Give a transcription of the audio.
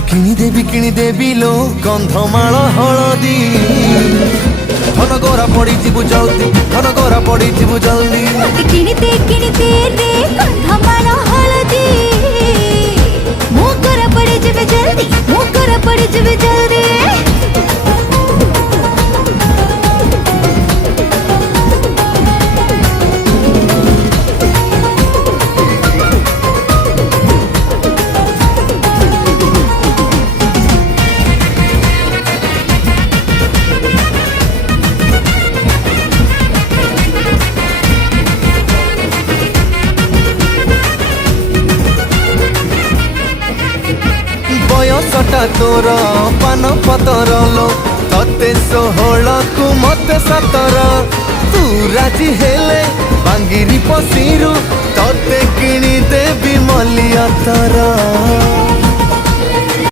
তোতে কিনি দেবি লো গন্ধমাଳ হলদি ধন গোরা পড়ি যিবু জলদি ধন গোরা পড়ি যিবু জলদি মতে কিনিতে রে গন্ধমাଳ হলদি মু গোরা পড়ি যিবে জলদি মু গোরা পড়ি যিবে জলদি बयसटा तोर पान पतर लो तते 16 को मते 17 तू राजी हेले बांगिरी पसीरु तते किणी देवी मलिया तारा।